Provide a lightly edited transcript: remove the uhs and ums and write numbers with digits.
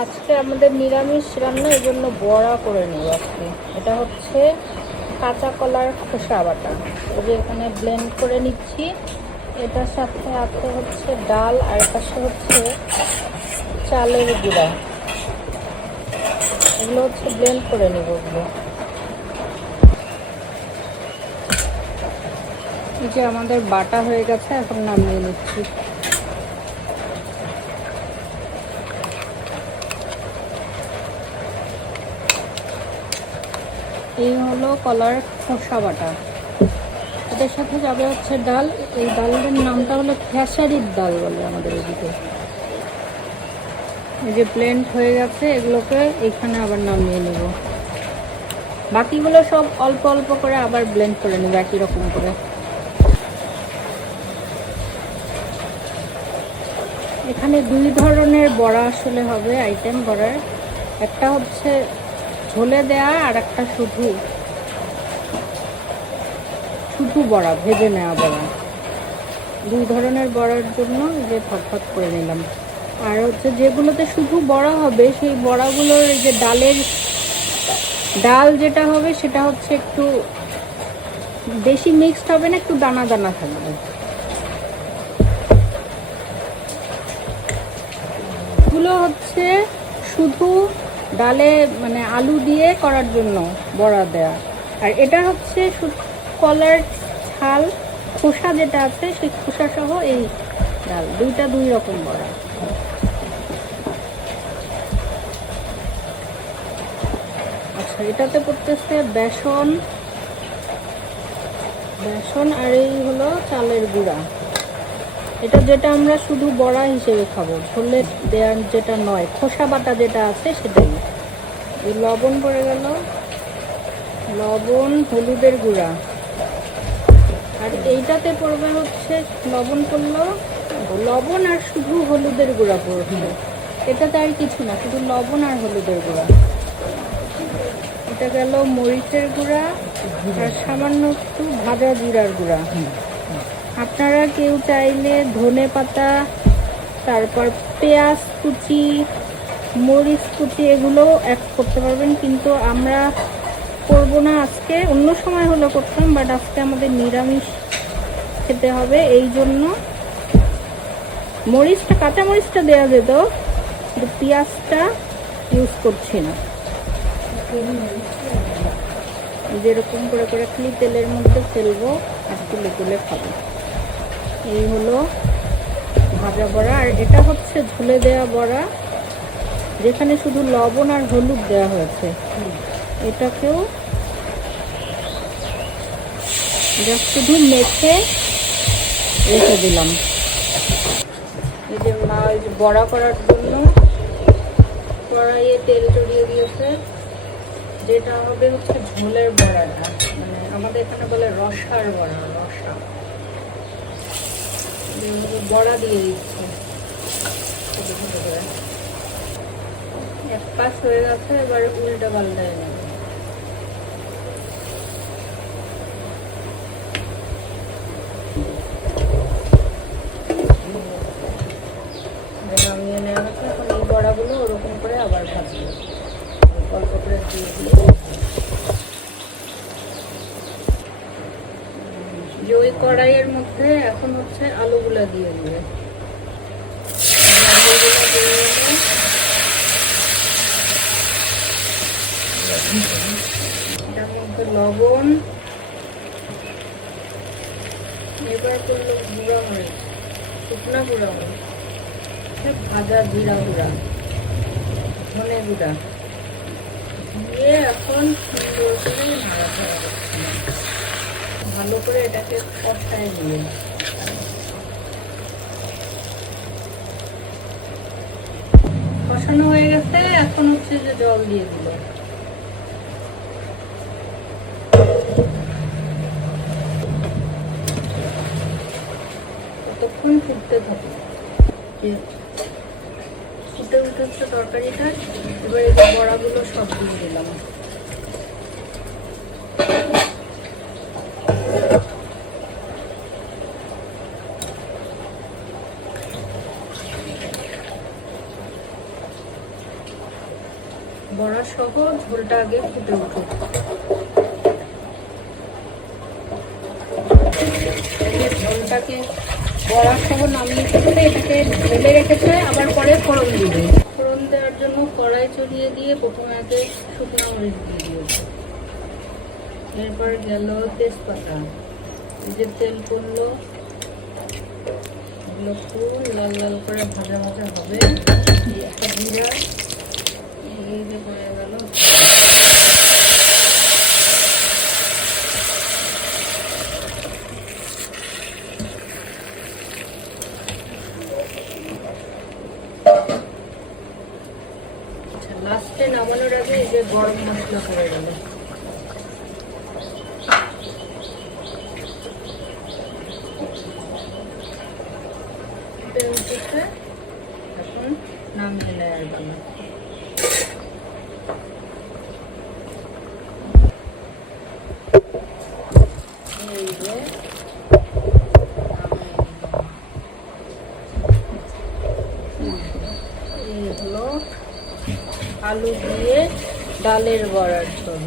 আজকে আমাদের নিরামিষ রান্না, এই জন্য বড়া করে নেব আজকে। এটা হচ্ছে কাঁচা কলার খোসা বাটা, এই যে এখানে ব্লেন্ড করে নিচ্ছি। এটার সাথে আছে হচ্ছে ডাল, আর পাশে হচ্ছে চালের গুঁড়া। এগুলো হচ্ছে ব্লেন্ড করে নেব। এগুলো এই যে আমাদের বাটা হয়ে গেছে, এখন নামিয়ে নিচ্ছি। এই হলো কলার খোসা বাটা। এটার সাথে যাবে হচ্ছে ডাল। এই ডালের নামটা হলো খেসারির ডাল বলে আমাদের এদিকে। এই যে ব্লেন্ড হয়ে গেছে, এগুলোকে এখানে আবার নামিয়ে নেব। বাকিগুলো সব অল্প অল্প করে আবার ব্লেন্ড করে নেব একই রকম করে। এখানে দুই ধরনের বড়া আসলে হবে, আইটেম বড়ার। একটা হচ্ছে ঝোলে দেয়া, আর একটা শুধু বড়া, ভেজে নেওয়া বড়া। দুই ধরনের বড়ার জন্য যে ভাগ করে নিলাম। আর হচ্ছে যেগুলোতে শুধু বড়া হবে, সেই বড়াগুলোর এই যে ডাল যেটা হবে সেটা হচ্ছে একটু বেশি মিক্সড হবে না, একটু দানা দানা থাকবে। এগুলো হচ্ছে শুধু ডালে মানে আলু দিয়ে করার জন্য বড়া দেয়া। আর এটা হচ্ছে কলার ছাল খোসা যেটা আছে, সেই খোসা সহ এই ডাল, দুইটা দুই রকম বড়া। আচ্ছা, এটাতে পড়তেছে বেসন আর এই হলো চালের গুঁড়া। এটা যেটা আমরা শুধু বড়া হিসেবে খাবো, ঝোলে দেওয়ার যেটা নয়, খোসা বাটা যেটা আছে সেটাই। এই লবণ পড়ে গেল, লবণ, হলুদের গুঁড়া। আর এইটাতে পড়বে হচ্ছে লবণ পড়লো, লবণ আর শুধু হলুদের গুঁড়া পড়বে। এটাতে আর কিছু না, শুধু লবণ আর হলুদের গুঁড়া। এটা গেল মরিচের গুঁড়া, আর সামান্য একটু ভাজা জিরার গুঁড়া। আপনারা কেউ চাইলে ধনে পাতা, তারপর পেঁয়াজ কুচি, মরিচ কুচি এগুলো অ্যাড করতে পারবেন, কিন্তু আমরা করবো না আজকে। অন্য সময় হলো করতাম, বাট আজকে আমাদের নিরামিষ খেতে হবে, এই জন্য কাঁচা মরিচটা দেওয়া যেত, কিন্তু পেঁয়াজটা ইউজ করছি না। যেরকম করে খালি তেলের মধ্যে ফেলবো আর তুলে খাবো। এই হলো ভাজা বড়া। আর এটা হচ্ছে ঝুলে দেওয়া বড়া, যেখানে শুধু লবণ আর হলুদ দেওয়া হয়েছে। এটাকেও জাস্ট শুধু মেখে রেখে দিলাম। এই যে বড়া করার জন্য কড়াইয়ে তেল চড়িয়ে দিয়েছে। যেটা হবে হচ্ছে ঝোলের বড়াটা, মানে আমাদের এখানে বলে রসার বড়া, রসা। বড়া দিয়ে দিচ্ছে এক পাশ হয়ে গেছে, এবার উল্টা পাল্টায় নেব। নামিয়ে নেওয়া হচ্ছে। এখন এই বড়াগুলো ওরকম করে আবার ভাজবো, অল্প করে দিয়ে দিয়ে। যে ওই কড়াইয়ের মধ্যে এখন হচ্ছে আলুগুলা দিয়ে দিবে। এটার মধ্যে লবণ, এবার করলো গুঁড়া মরিচ, শুকনা গুঁড়া মরিচ, ভাজা জিরা গুঁড়া, ধনে গুঁড়া দিয়ে এখন সুন্দর করে নাড়াতে হবে। ভালো করে এটাকে কষায় দিয়ে কষানো হয়ে গেছে। এখন হচ্ছে যে জল দিয়ে দিল। ততক্ষণ ফুটতে থাকে, ফুটে উঠেছে তরকারিটা। এবার এই বড়াগুলো সব দিয়ে দিলাম। বড়া সহ ঝোলটা আগে ফুটে উঠুক। ঝোলটাকে বড়া সহ নামিয়ে ফেলতে এটাকে ঢেলে রেখেছে, আবার পরে ফোড়ন দিবে। ফোড়ন দেওয়ার জন্য কড়াই চড়িয়ে দিয়ে প্রথমে আগে শুকনো মরিচ দিয়ে দিয়েছে, এরপর গেল তেজপাতা, এই যে তেল করলো, এগুলো খুব লাল লাল করে ভাজা ভাজা হবে। একটা জিরা, এই যে পড়ে গেল। আচ্ছা, লাস্টে নামানোর আগে এই যে গরম মশলা পড়ে গেল। এখন নামিয়ে নেওয়ার পালা। এই যে এই হলো আলু দিয়ে ডালের বড়ার ঝোল।